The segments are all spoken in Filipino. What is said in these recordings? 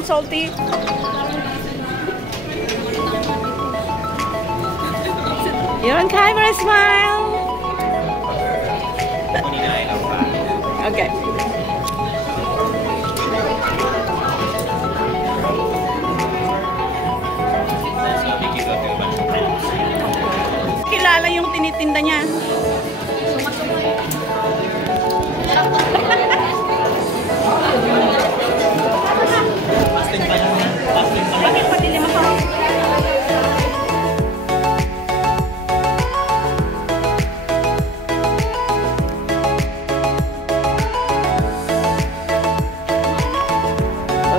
Don't salty. You're on camera, smile. Okay. Kilala yung tinitinda niya. Bakit madilim ako?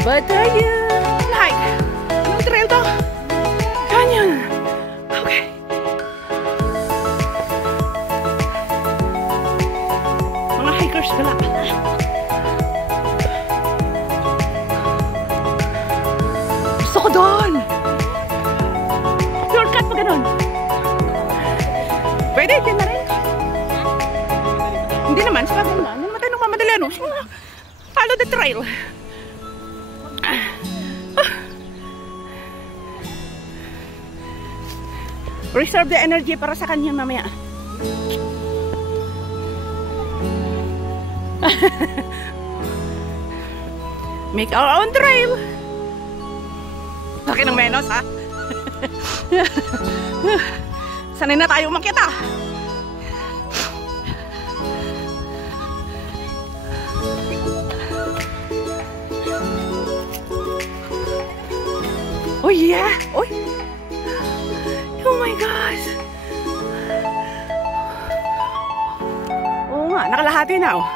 Baba tayo! Like! Anong trail to? Canyon! Okay. Mga hikers pala. Gusto ko doon! Shortcut pa ganun. Pwede, din na rin. Hindi naman, sa kaganda. Hindi naman tayo nagmamadali, ano? Follow the trail. Reserve the energy para sa kanya mamaya. Make our own trail. Laki ng menos, ha? Sanay na tayo umakyat, ha? Oh yeah! Oh! Oh my gosh! Oo nga, nakalahati na, oh.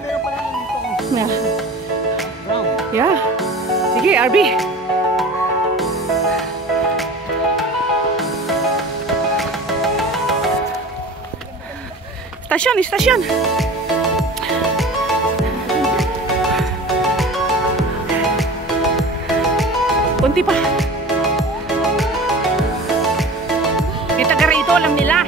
Meron pala itong Yeah. Yeah. Sige, RB. Stasyon, stasyon. Kunti pa. Kita ka rito, alam nila.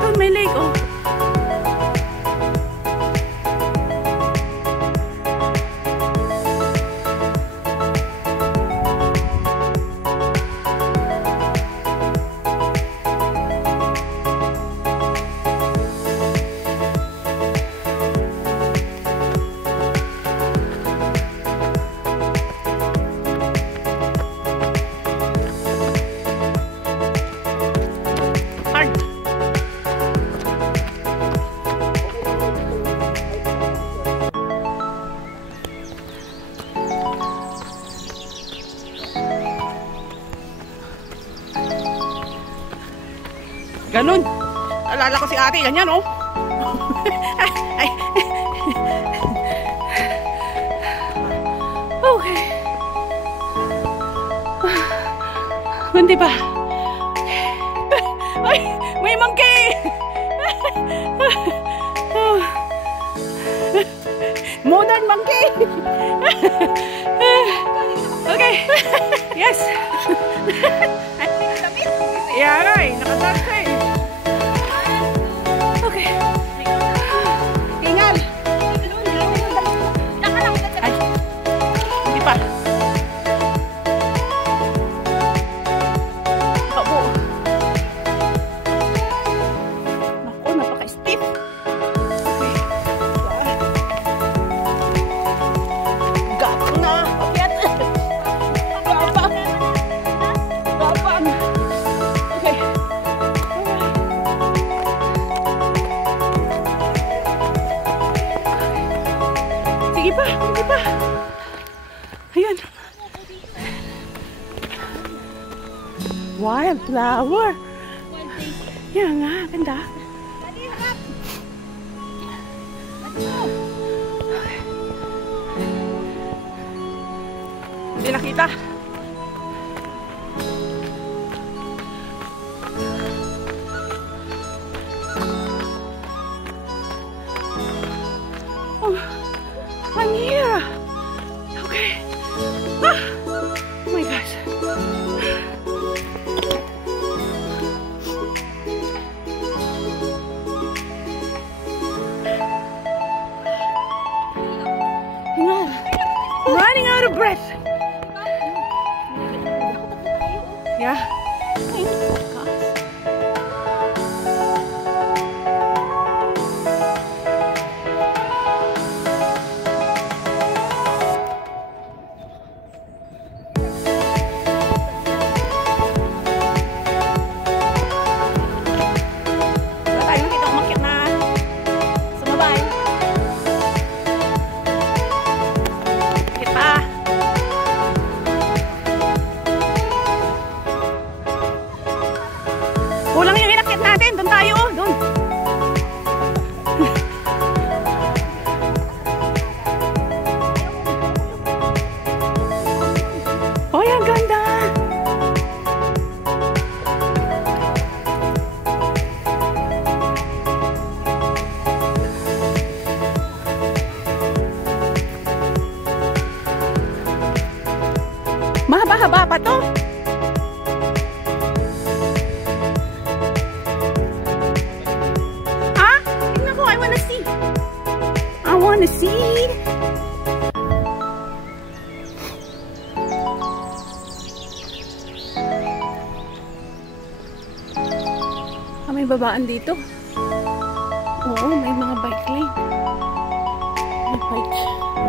Doon may lake, oh. Ganun. Alala ko si ate, ganyan, oh. Ay. Okay. Hindi pa. Ay, may monkey! Modern monkey! Okay. Yes. Yeah, right. Nakadark ka eh. Okay. Ingal. Ay. Hindi pa. Abo. Naku, napaka-stiff. Okay. Gapang na. Pakyat. Gapang. Gapang. Okay. Sige pa, sige pa. Ayan. Wildflower. Yan nga, ganda. Hindi nakita. Oh, I'm here. Okay. Ah, oh my gosh. breath. Yeah. Kulang yung inakit natin. Doon tayo. Doon. Oh, ang ganda. Mahaba-haba pa to. I wanna see. May babaan dito. Oo, may mga bike lane. May bike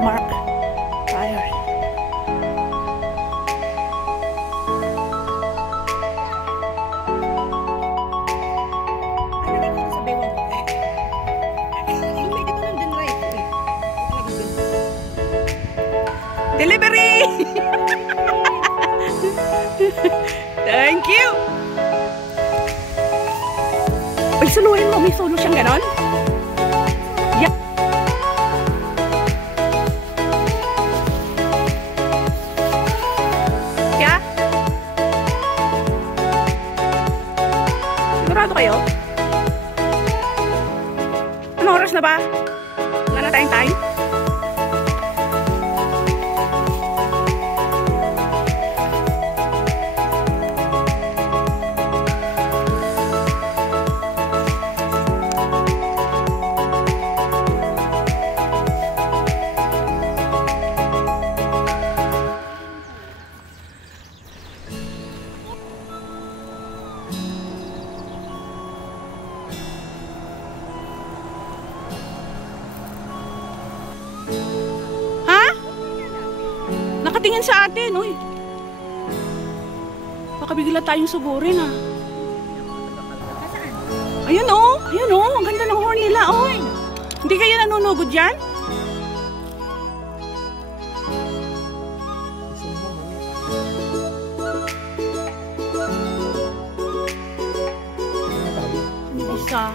mark fire. Delivery! Thank you! Ay, suluhin mo. May solo siyang ganon? Yeah. Yeah? Sigurado kayo? Anong oras na ba? Wala na tayong time? Nakatingin sa atin, uy. Baka bigla tayong sugurin, ah. Ayun, oh. Ayun, oh. Ang ganda ng horn nila, oh. Hindi kayo nanunugod dyan? Isa.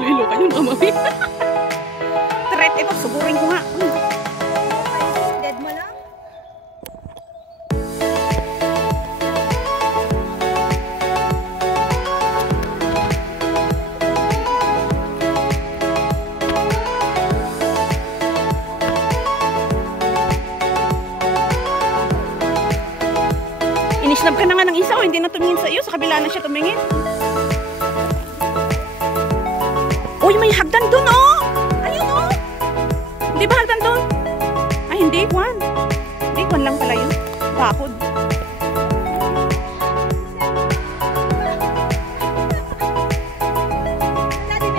Lilo ka yung mami. Threat ito, sugurin ko nga. Dead mo lang? Inisnab ka na nga ng isa o hindi na tumingin sa iyo. Sa kabila na siya tumingin. Uy, may hagdan dun, oh! Ayun, oh! Hindi ba hagdan dun? Ay, hindi, Juan. Hindi, Juan lang pala yun. Bakod.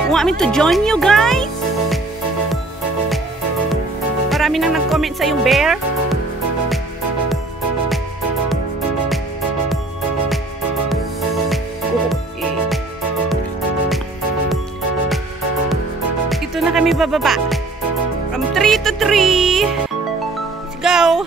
Want me to join you guys? Marami nang nag-comment sa yung bear. Dito na kami bababa. From 3 to 3. Let's go.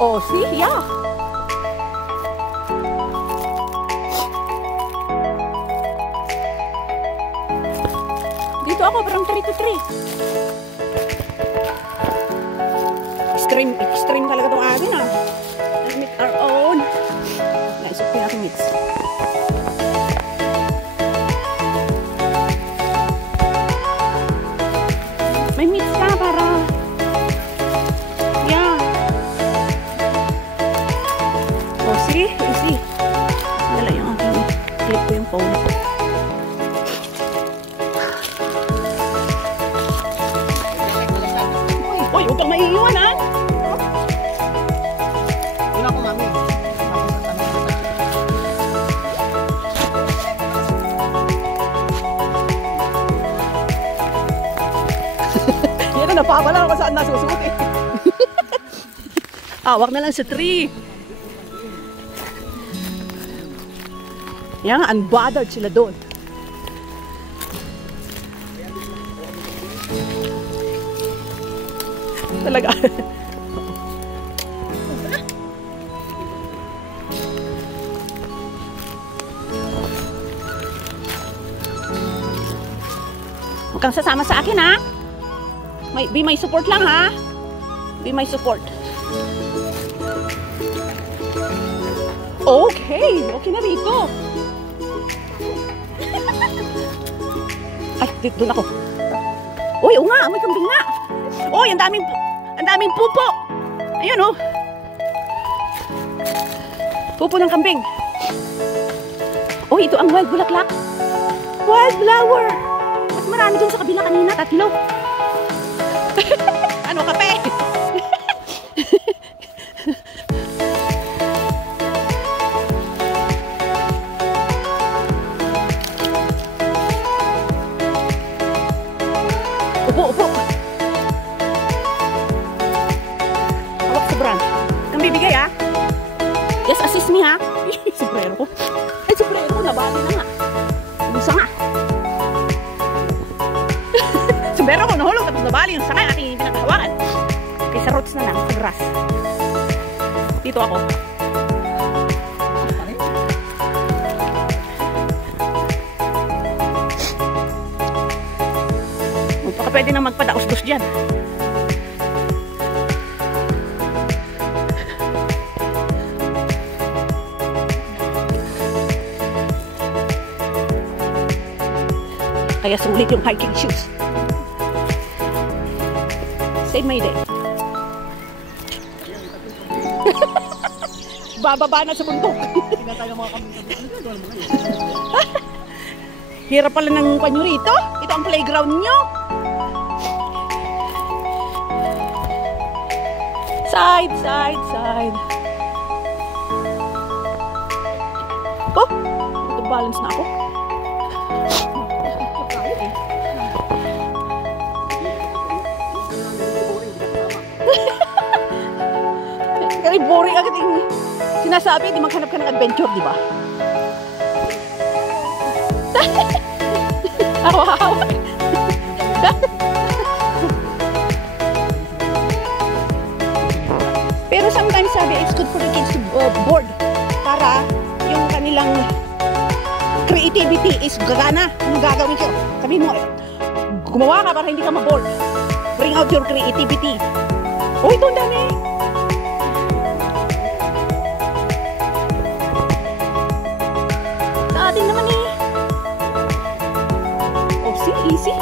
Oh, see? Yeah. Dito ako from 3 to 3. Extreme talaga itong akin ah. Make our own. Naisip ko yung aking mix. May mix ka para... Yeah. Oh, see? You see? Dala yung aking... Clip ko yung phone. Uy, huwag kang maiiwan ha? Wala ko, mami. Yan na, napapala ako saan nasusuot eh. Awak na lang sa tree. Yan, unbothered sila doon. Talaga. Huwag kang sasama sa akin ha. Be my support lang ha. Be my support. Okay. Okay na rito. Ay, dito na ako. Uy, oo nga. May kambing nga. Uy, ang daming pupo. Ayun oh. Pupo ng kambing. Uy, ito ang wild bulaklak. Wildflower. Mas marami dun sa kabila kanina. 3. Ano, kape? Upo. Hawak sa brand. Kang bibigay ha? Just assist me ha? Sombrero ko. Ay, sombrero ko. Nabali na nga. Busa nga. Sombrero ko. Nahulog. Tapos nabali yung sakay ating pinaghawakan. Okay, sa roots na lang. Sa grass. Dito ako. Baka pwede na magpadaos-dos dyan. Kaya sulit yung hiking shoes. Save my day. Bababa na sa bundok. Hirap pala ng panyo rito. Ito ang playground nyo. Side. Oh, ito balance na ako. Kaya boring agad yung sinasabi, di maghanap ka ng adventure, di ba? Hawa-hawa. Pero sometimes sabi, it's good for the kids to board. Para yung kanilang creativity is gagana. Anong gagawin ko? Sabihin mo, gumawa ka para hindi ka ma-board. Bring out your creativity. Oh, ito ang dami. Sa atin naman eh. Oh, see? Easy.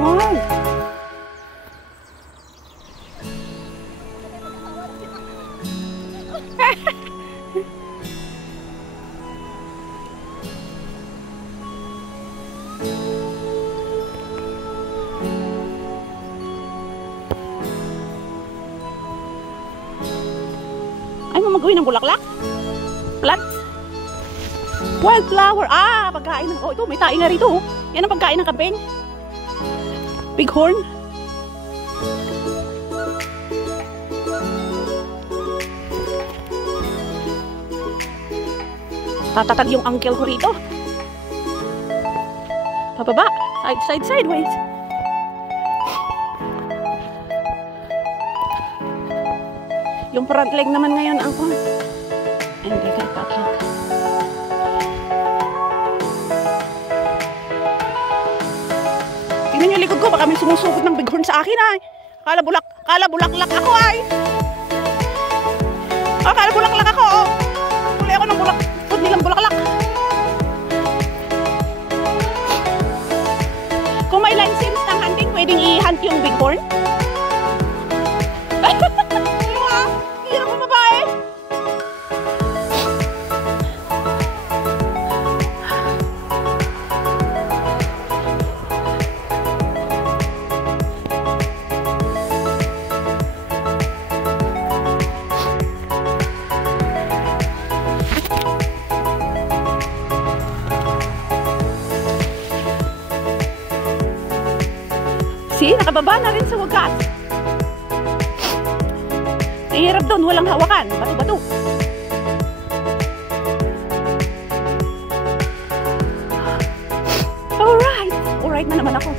Wow. Ay, mamagawin ng bulaklak? Plant? Wildflower. Ah, pagkain ng... Oh, ito, may tae nga rito. Oh. Yan ang pagkain ng kambing. Bighorn. Tatatag yung uncle ko rito. Pababa. Sideways. Yung front leg naman ngayon ang kon. And they can back leg. Tingnan yung likod ko, baka sumusugod ng bighorn sa akin ay. Kala bulaklak ako ay. Kala bulaklak ako. Oh. Huli ako ng food nilang bulaklak. Kung may license ng hunting, pwedeng i-hunt yung bighorn. Hirap ang babae. See, nakababa na rin sa wagas. Mahirap doon, walang hawakan. Bato-bato. Alright. Alright na naman ako.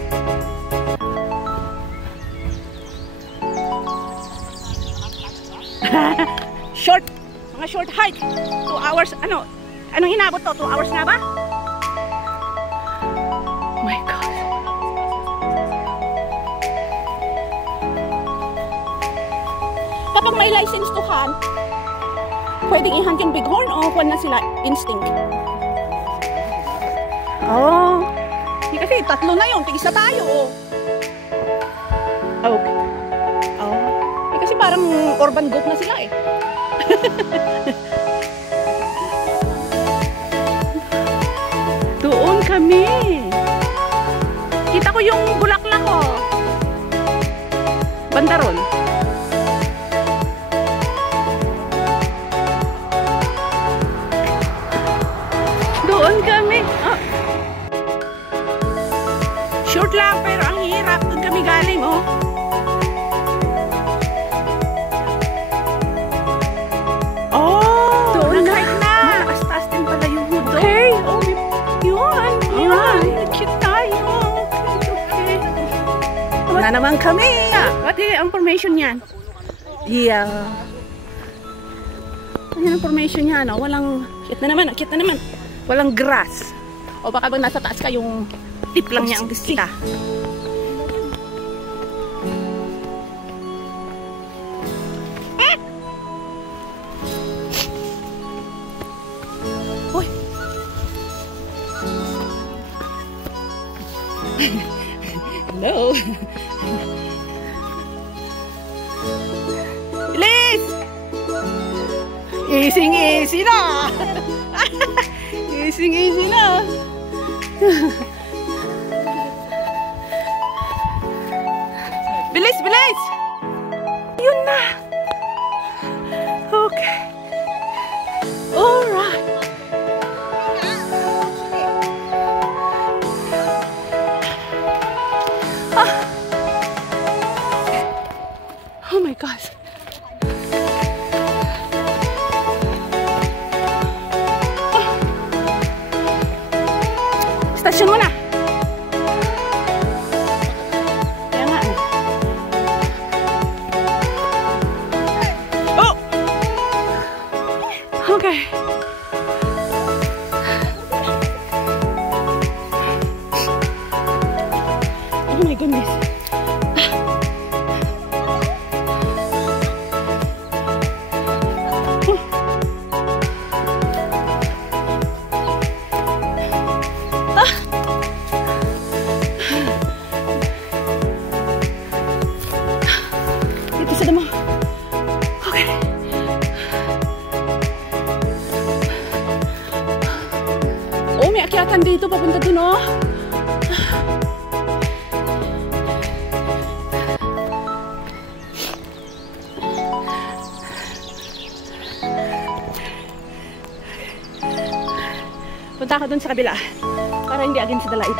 Short. Mga short hike. 2 hours. Anong inabot to? 2 hours na ba? Oh my God. Kapag may license to hunt, pwedeng i-hunt yung bighorn o kuwan na sila instinct? Oh. Kasi 3 na yun. Tig-isa tayo. Oh. Okay. Oh. Kasi parang urban goat na sila eh. Doon kami. Kita ko yung bulaklak ko. Bandaron. Doon kami. Oh. Short lang pero ang hirap. Doon kami galing, oh. Oh, doon na. Malakas-taas din pala yung hood. Okay. Oh, yun. Cute tayo. Okay. Na naman kami. What is ang formation niyan? Yeah. Ano yung formation niya, no? Walang, cute na naman. Walang grass. O baka bang nasa taas ka yung tip lang niya ang kita. Uy. Hello. Bilis! Easy na! Easy na. Bilis! Yun na. Okay. Alright. Oh my gosh. Stasyon mo na. Kaya nga. Oh! Okay. Oh my goodness. Oh, may akyatan dito papunta dun, oh. Punta ako dun sa kabila para hindi against the light.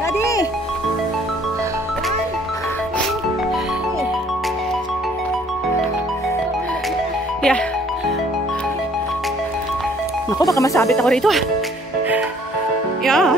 Daddy! Yeah. Naku, baka masabit ako rito, ah. Yeah.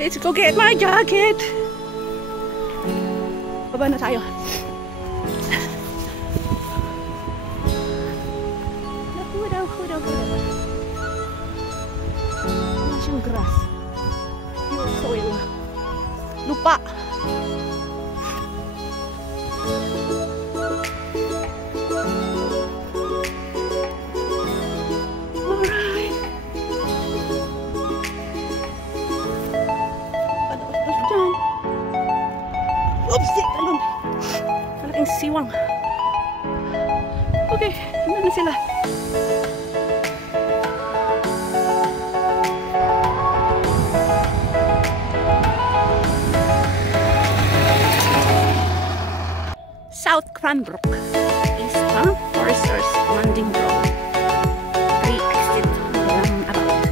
Let's go get my jacket. Baba na tayo. Hudaw. Mas yung grass. Yung soil. Lupa. Alright. Dyan. Oops, talon. Malaking siwang. Okay, ano na sila? South Cranbrook is the Foresters Landing Road. 3 exit roundabout.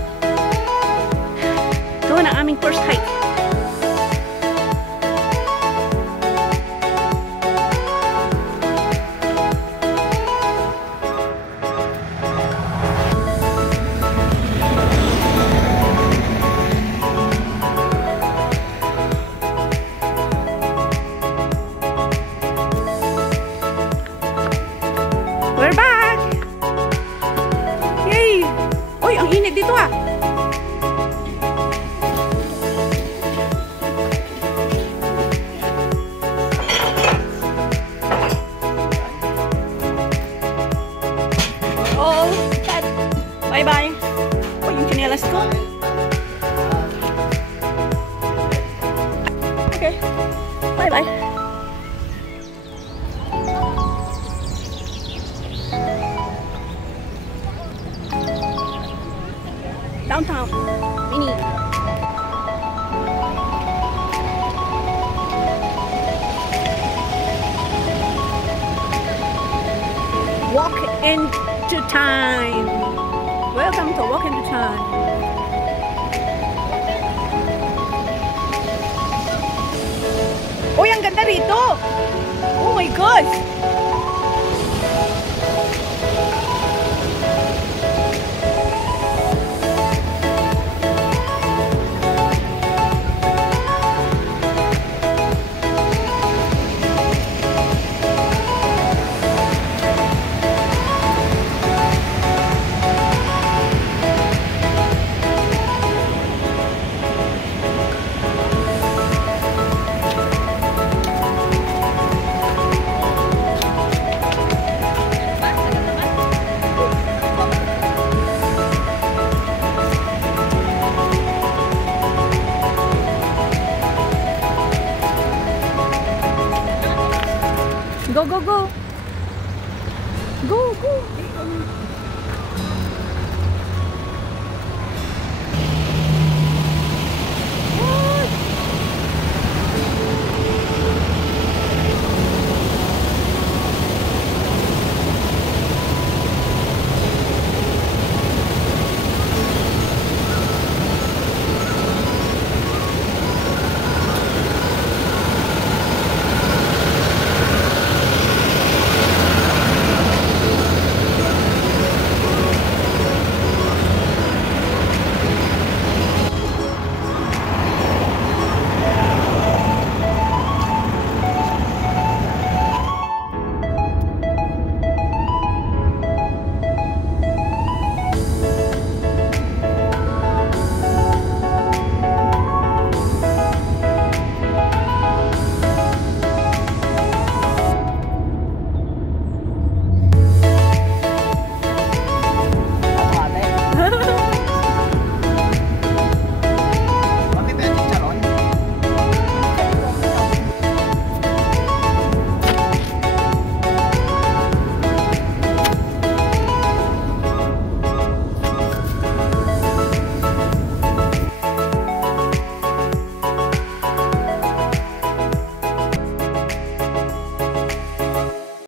Ito na aming first hike. We're back! Yay! Uy, ang init dito ah! All set! Bye-bye! Uy, yung chinelas ko. Okay. Bye-bye! Downtown, mini. Walk into time. Welcome to Walk into Time. Uy, ang ganda rito. Oh my God.